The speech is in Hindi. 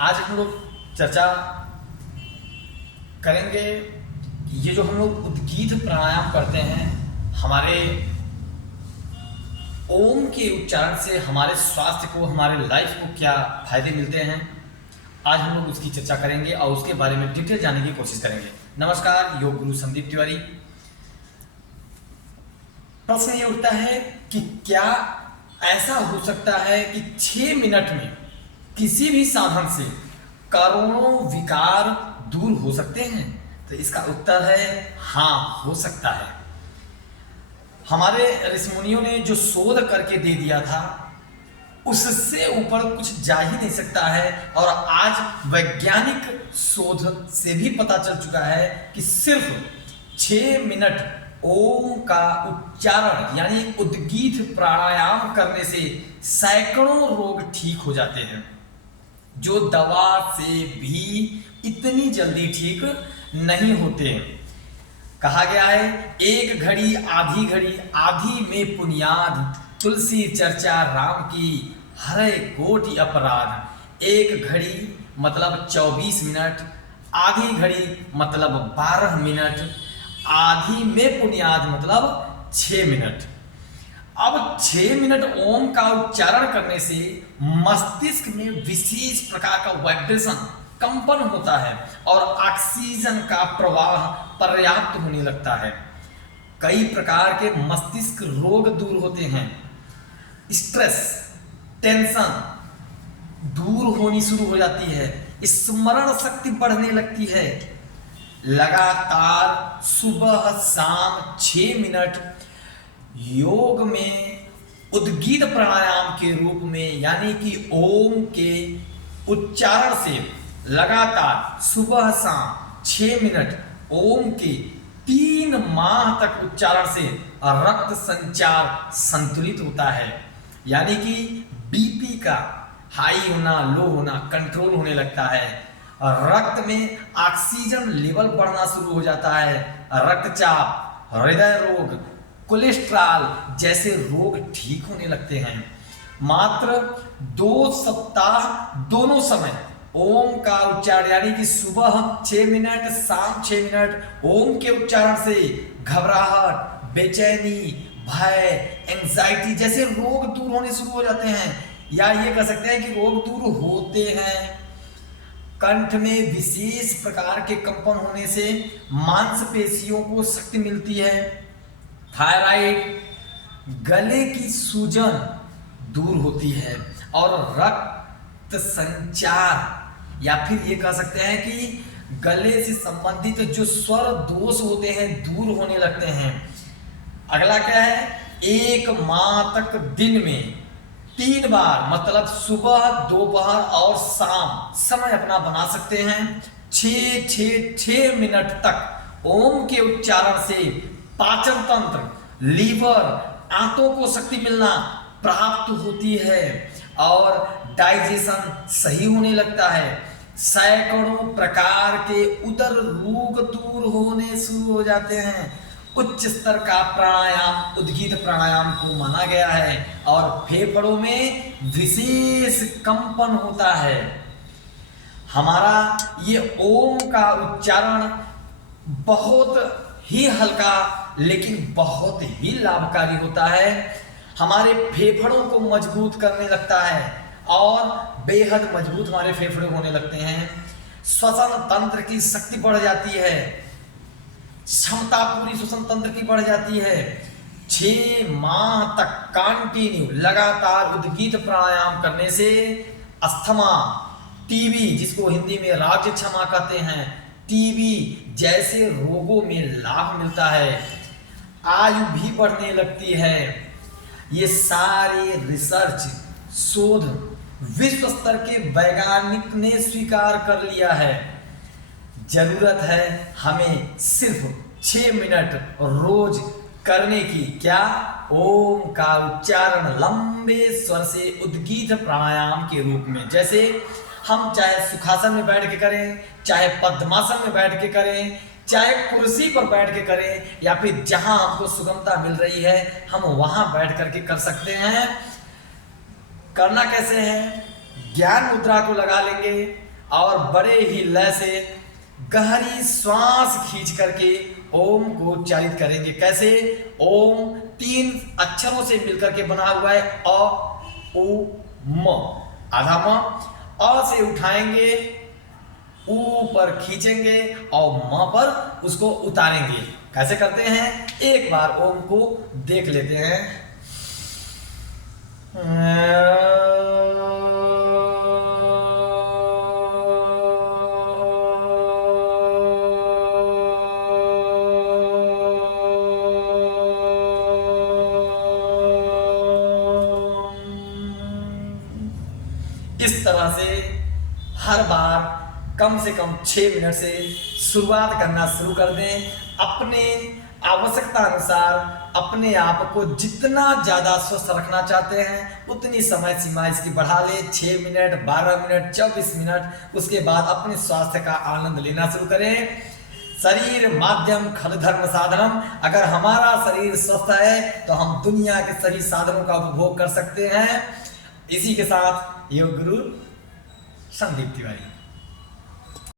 आज हम लोग चर्चा करेंगे कि ये जो हम लोग उद्गीत प्राणायाम करते हैं, हमारे ओम के उच्चारण से हमारे स्वास्थ्य को, हमारे लाइफ को क्या फायदे मिलते हैं, आज हम लोग उसकी चर्चा करेंगे और उसके बारे में डिटेल जानने की कोशिश करेंगे। नमस्कार, योग गुरु संदीप तिवारी। प्रश्न ये उठता है कि क्या ऐसा हो सकता है कि 6 मिनट में किसी भी साधन से करोड़ों विकार दूर हो सकते हैं? तो इसका उत्तर है हाँ, हो सकता है। हमारे ऋषिमुनियों ने जो शोध करके दे दिया था, उससे ऊपर कुछ जा ही नहीं सकता है। और आज वैज्ञानिक शोध से भी पता चल चुका है कि सिर्फ 6 मिनट ओम का उच्चारण यानी उद्गीत प्राणायाम करने से सैकड़ों रोग ठीक हो जाते हैं, जो दवा से भी इतनी जल्दी ठीक नहीं होते। कहा गया है, एक घड़ी आधी घड़ी, आधी में पुनियाद, तुलसी चर्चा राम की, हरे कोटि अपराध। एक घड़ी मतलब 24 मिनट, आधी घड़ी मतलब 12 मिनट, आधी में पुनियाद मतलब 6 मिनट। अब 6 मिनट ओम का उच्चारण करने से मस्तिष्क में विशेष प्रकार का वाइब्रेशन, कंपन होता है और ऑक्सीजन का प्रवाह पर्याप्त होने लगता है। कई प्रकार के मस्तिष्क रोग दूर होते हैं। स्ट्रेस, टेंशन दूर होनी शुरू हो जाती है। स्मरण शक्ति बढ़ने लगती है। लगातार सुबह शाम 6 मिनट योग में उद्गीत प्राणायाम के रूप में यानी कि ओम के उच्चारण से लगातार सुबह शाम 6 मिनट ओम के 3 माह तक उच्चारण से रक्त संचार संतुलित होता है। यानी कि बीपी का हाई होना, लो होना कंट्रोल होने लगता है। रक्त में ऑक्सीजन लेवल बढ़ना शुरू हो जाता है। रक्तचाप, हृदय रोग, कोलेस्ट्रॉल जैसे रोग ठीक होने लगते हैं। मात्र 2 सप्ताह दोनों समय ओम का उच्चारण यानी कि सुबह 6 मिनट, शाम 6 मिनट ओम के उच्चारण से घबराहट, बेचैनी, भय, एंजाइटी जैसे रोग दूर होने शुरू हो जाते हैं। या ये कह सकते हैं कि रोग दूर होते हैं। कंठ में विशेष प्रकार के कंपन होने से मांसपेशियों को शक्ति मिलती है। थायराइड, गले की सूजन दूर होती है और रक्त संचार या फिर ये कह सकते हैं कि गले से संबंधित जो स्वर दोष होते हैं दूर होने लगते हैं। अगला क्या है, 1 माह तक दिन में 3 बार मतलब सुबह, दोपहर और शाम समय अपना बना सकते हैं। 6 मिनट तक ओम के उच्चारण से पाचन तंत्र, लीवर, आंतों को शक्ति मिलना प्राप्त होती है और डाइजेशन सही होने लगता है। सैकड़ों प्रकार के उदर रोग दूर होने शुरू हो जाते हैं। उच्च स्तर का प्राणायाम उद्गीत प्राणायाम को माना गया है और फेफड़ों में विशेष कंपन होता है। हमारा ये ओम का उच्चारण बहुत ही हल्का लेकिन बहुत ही लाभकारी होता है। हमारे फेफड़ों को मजबूत करने लगता है और बेहद मजबूत हमारे फेफड़े होने लगते हैं। श्वसन तंत्र की शक्ति बढ़ जाती है, क्षमता पूरी श्वसन तंत्र की बढ़ जाती है। 6 माह तक कंटिन्यू लगातार उद्गीत प्राणायाम करने से अस्थमा, टीबी जिसको हिंदी में राज्य क्षमा कहते हैं, टीबी जैसे रोगों में लाभ मिलता है। आयु भी बढ़ने लगती है। ये सारे रिसर्च शोध विश्व स्तर के वैज्ञानिक ने स्वीकार कर लिया है। जरूरत है हमें सिर्फ 6 मिनट रोज करने की। क्या? ओम का उच्चारण लंबे स्वर से उद्गीत प्राणायाम के रूप में। जैसे हम चाहे सुखासन में बैठ के करें, चाहे पद्मासन में बैठ के करें, चाहे कुर्सी पर बैठ के करें, या फिर जहां हमको सुगमता मिल रही है हम वहां बैठ करके कर सकते हैं। करना कैसे है? ज्ञान मुद्रा को लगा लेंगे और बड़े ही लय से गहरी श्वास खींच करके ओम को उच्चारित करेंगे। कैसे? ओम 3 अक्षरों से मिलकर के बना हुआ है, अ उ म, आधा म। अ से उठाएंगे, ऊ पर खींचेंगे और म पर उसको उतारेंगे। कैसे करते हैं? एक बार ओम को देख लेते हैं। इस तरह से हर बार कम से कम 6 मिनट से शुरुआत करना शुरू कर दें। अपने आवश्यकता अनुसार अपने आप को जितना ज़्यादा स्वस्थ रखना चाहते हैं उतनी समय सीमा इसकी बढ़ा ले। 6 मिनट, 12 मिनट, 24 मिनट, उसके बाद अपने स्वास्थ्य का आनंद लेना शुरू करें। शरीर माध्यम खल धर्म साधनम। अगर हमारा शरीर स्वस्थ है तो हम दुनिया के सभी साधनों का उपभोग कर सकते हैं। इसी के साथ योग गुरु संदीप तिवारी।